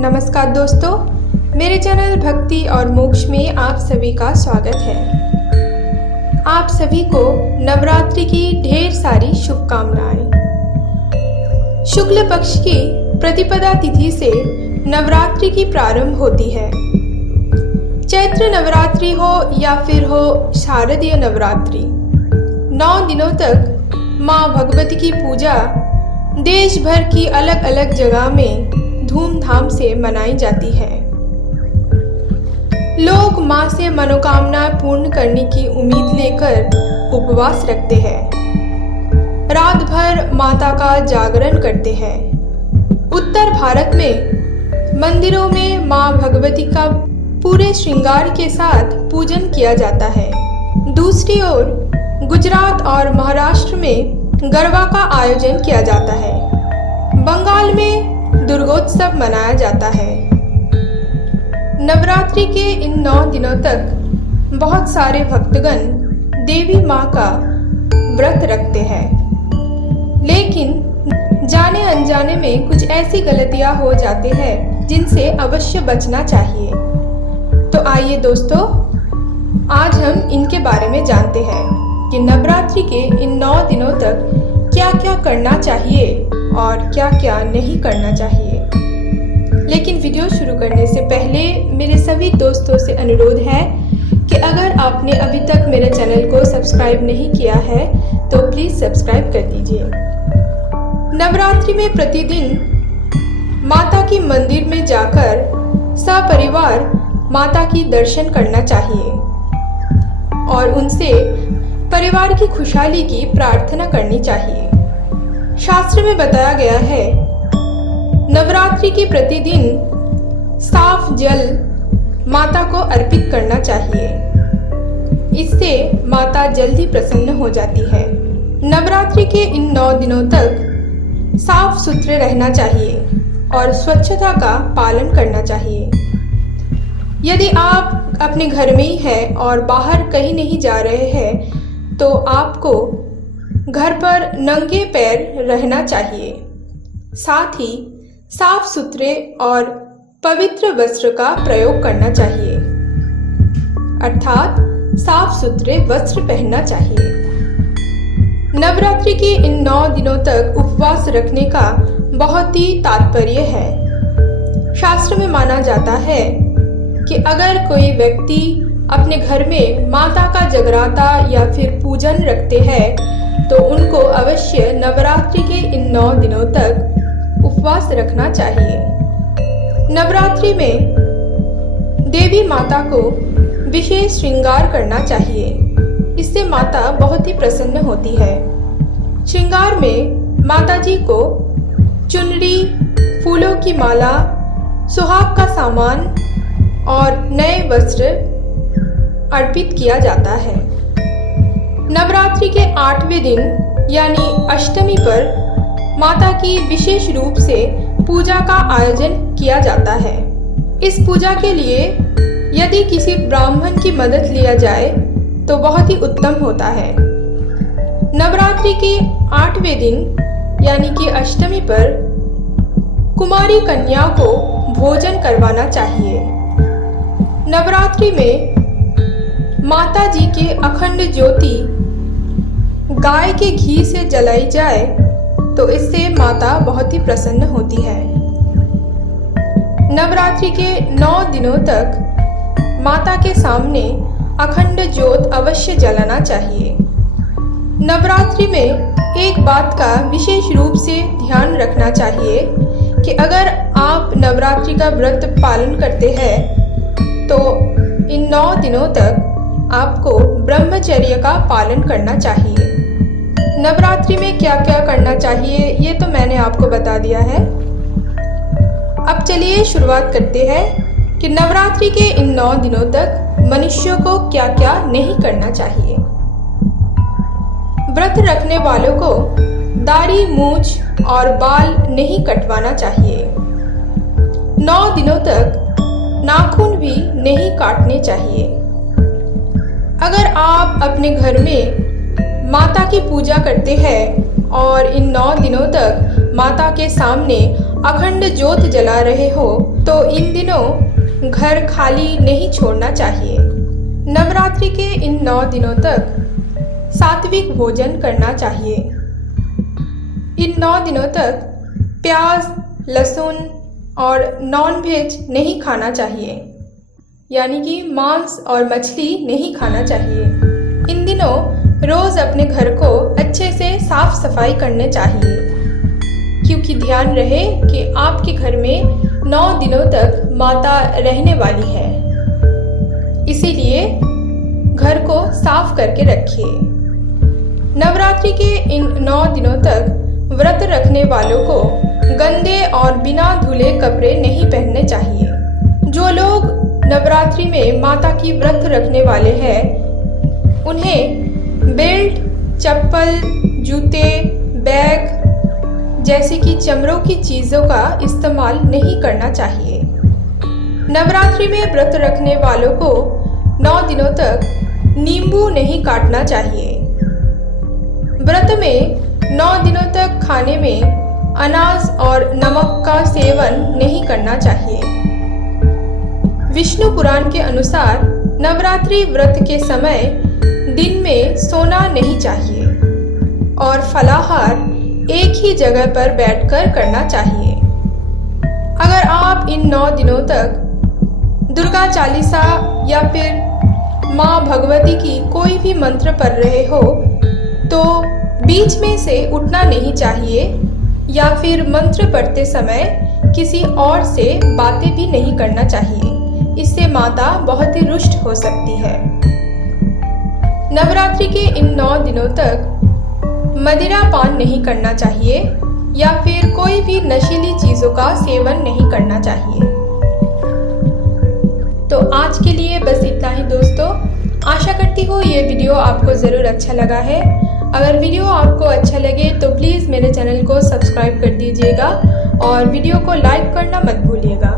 नमस्कार दोस्तों, मेरे चैनल भक्ति और मोक्ष में आप सभी का स्वागत है। आप सभी को नवरात्रि की ढेर सारी शुभकामनाएं। शुक्ल पक्ष की प्रतिपदा तिथि से नवरात्रि की प्रारंभ होती है। चैत्र नवरात्रि हो या फिर हो शारदीय नवरात्रि, 9 दिनों तक माँ भगवती की पूजा देश भर की अलग अलग जगह में धूमधाम से मनाई जाती है। लोग माँ से मनोकामना पूर्ण करने की उम्मीद लेकर उपवास रखते हैं, रात भर माता का जागरण करते हैं। उत्तर भारत में मंदिरों में माँ भगवती का पूरे श्रृंगार के साथ पूजन किया जाता है। दूसरी ओर गुजरात और महाराष्ट्र में गरबा का आयोजन किया जाता है। बंगाल में दुर्गोत्सव मनाया जाता है। नवरात्रि के इन 9 दिनों तक बहुत सारे भक्तगण देवी माँ का व्रत रखते हैं, लेकिन जाने अनजाने में कुछ ऐसी गलतियां हो जाते हैं जिनसे अवश्य बचना चाहिए। तो आइए दोस्तों, आज हम इनके बारे में जानते हैं कि नवरात्रि के इन 9 दिनों तक क्या क्या करना चाहिए और क्या क्या नहीं करना चाहिए। लेकिन वीडियो शुरू करने से पहले मेरे सभी दोस्तों से अनुरोध है कि अगर आपने अभी तक मेरे चैनल को सब्सक्राइब नहीं किया है तो प्लीज़ सब्सक्राइब कर दीजिए। नवरात्रि में प्रतिदिन माता की मंदिर में जाकर सपरिवार माता की दर्शन करना चाहिए और उनसे परिवार की खुशहाली की प्रार्थना करनी चाहिए। शास्त्र में बताया गया है, नवरात्रि के प्रतिदिन साफ जल माता को अर्पित करना चाहिए। इससे माता जल्दी प्रसन्न हो जाती है। नवरात्रि के इन 9 दिनों तक साफ सुथरे रहना चाहिए और स्वच्छता का पालन करना चाहिए। यदि आप अपने घर में ही हैं और बाहर कहीं नहीं जा रहे हैं तो आपको घर पर नंगे पैर रहना चाहिए। साथ ही साफ सुथरे और पवित्र वस्त्र का प्रयोग करना चाहिए, अर्थात साफ सुथरे वस्त्र पहनना चाहिए। नवरात्रि के इन 9 दिनों तक उपवास रखने का बहुत ही तात्पर्य है। शास्त्र में माना जाता है कि अगर कोई व्यक्ति अपने घर में माता का जगराता या फिर पूजन रखते हैं तो उनको अवश्य नवरात्रि के इन 9 दिनों तक उपवास रखना चाहिए। नवरात्रि में देवी माता को विशेष श्रृंगार करना चाहिए। इससे माता बहुत ही प्रसन्न होती है। श्रृंगार में माता जी को चुनरी, फूलों की माला, सुहाग का सामान और नए वस्त्र अर्पित किया जाता है। नवरात्रि के 8वें दिन यानी अष्टमी पर माता की विशेष रूप से पूजा का आयोजन किया जाता है। इस पूजा के लिए यदि किसी ब्राह्मण की मदद लिया जाए तो बहुत ही उत्तम होता है। नवरात्रि के 8वें दिन यानी कि अष्टमी पर कुमारी कन्या को भोजन करवाना चाहिए। नवरात्रि में माता जी के अखंड ज्योति गाय के घी से जलाई जाए तो इससे माता बहुत ही प्रसन्न होती है। नवरात्रि के 9 दिनों तक माता के सामने अखंड ज्योत अवश्य जलाना चाहिए। नवरात्रि में एक बात का विशेष रूप से ध्यान रखना चाहिए कि अगर आप नवरात्रि का व्रत पालन करते हैं तो इन 9 दिनों तक आपको ब्रह्मचर्य का पालन करना चाहिए। नवरात्रि में क्या क्या करना चाहिए ये तो मैंने आपको बता दिया है। अब चलिए शुरुआत करते हैं कि नवरात्रि के इन 9 दिनों तक मनुष्यों को क्या क्या नहीं करना चाहिए। व्रत रखने वालों को दाढ़ी, मूंछ और बाल नहीं कटवाना चाहिए। 9 दिनों तक नाखून भी नहीं काटने चाहिए। अगर आप अपने घर में माता की पूजा करते हैं और इन 9 दिनों तक माता के सामने अखंड ज्योत जला रहे हो तो इन दिनों घर खाली नहीं छोड़ना चाहिए। नवरात्रि के इन 9 दिनों तक सात्विक भोजन करना चाहिए। इन 9 दिनों तक प्याज, लहसुन और नॉन-वेज नहीं खाना चाहिए, यानी कि मांस और मछली नहीं खाना चाहिए। इन दिनों रोज़ अपने घर को अच्छे से साफ सफाई करने चाहिए, क्योंकि ध्यान रहे कि आपके घर में 9 दिनों तक माता रहने वाली है, इसीलिए घर को साफ करके रखिए। नवरात्रि के इन 9 दिनों तक व्रत रखने वालों को गंदे और बिना धुले कपड़े नहीं पहनने चाहिए। जो लोग नवरात्रि में माता की व्रत रखने वाले हैं, उन्हें बेल्ट, चप्पल, जूते, बैग जैसे कि चमड़ों की चीज़ों का इस्तेमाल नहीं करना चाहिए। नवरात्रि में व्रत रखने वालों को 9 दिनों तक नींबू नहीं काटना चाहिए। व्रत में 9 दिनों तक खाने में अनाज और नमक का सेवन नहीं करना चाहिए। विष्णु पुराण के अनुसार नवरात्रि व्रत के समय दिन में सोना नहीं चाहिए और फलाहार एक ही जगह पर बैठकर करना चाहिए। अगर आप इन 9 दिनों तक दुर्गा चालीसा या फिर माँ भगवती की कोई भी मंत्र पढ़ रहे हो तो बीच में से उठना नहीं चाहिए, या फिर मंत्र पढ़ते समय किसी और से बातें भी नहीं करना चाहिए। इससे माता बहुत ही रुष्ट हो सकती है। नवरात्रि के इन 9 दिनों तक मदिरा पान नहीं करना चाहिए या फिर कोई भी नशीली चीज़ों का सेवन नहीं करना चाहिए। तो आज के लिए बस इतना ही दोस्तों। आशा करती हूँ ये वीडियो आपको ज़रूर अच्छा लगा है। अगर वीडियो आपको अच्छा लगे तो प्लीज़ मेरे चैनल को सब्सक्राइब कर दीजिएगा और वीडियो को लाइक करना मत भूलिएगा।